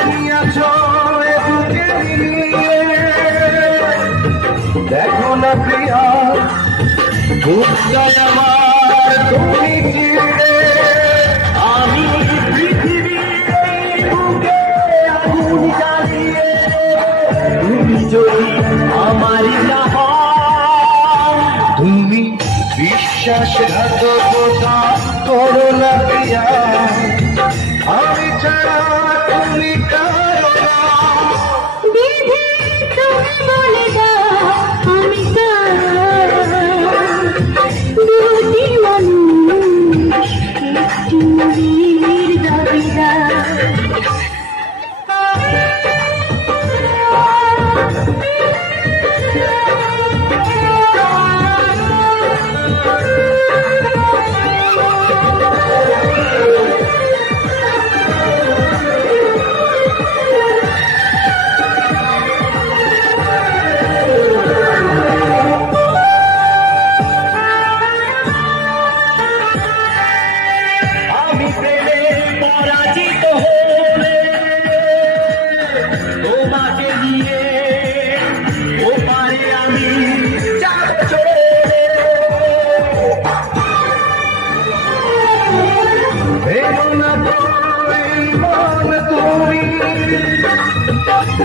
তুমি আছো এ বুকে নিয়ে, দেখো না প্রিয়া বুকটায় আমার তুমি চিরে। আমি পৃথিবীর এই বুকে আগুন জ্বালিয়ে, তুমি যদি আমারই না হও, তুমি বিশ্বাসঘাতকতা করো না প্রিয়া, আমি ছাড়া তুমি কারো না। বিধি তুমি বলে দাও আমি কার, দুটি মানুষ একটি নদীর দাবিদার।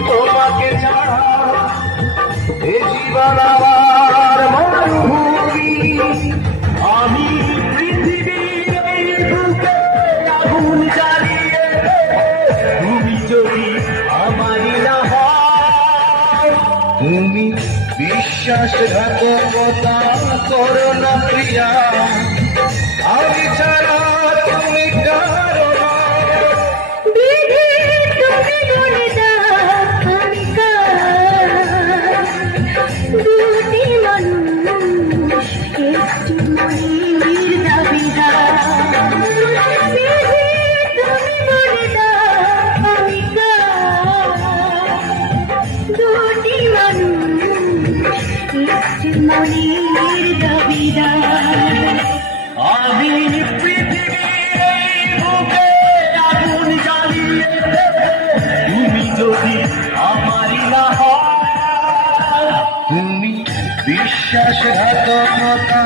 তোমাকে ছাড়া এ জীবন আমার মরুভূমি, আমি পৃথিবীর এই বুকে আগুন জ্বালিয়ে, তুমি যদি আমারই না হও, তুমি বিশ্বাসঘাতকতা করো না প্রিয়া, আমি ছাড়া তুমি কারো না। বিধি তুমি বলে দাও আমি কার, দুটি মানুষ একটি নদীর দাবিদার। বিধি তুমি বলে দাও আমি কার, দুটি মানুষ একটি নদীর দাবিদার। আমি পৃথিবীর এই বুকে আগুন জ্বালিয়ে, তুমি যদি আমারই না হও, তুমি বিশ্বাসঘাতকতা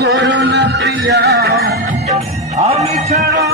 করো না প্রিয়া, আমি ছাড়া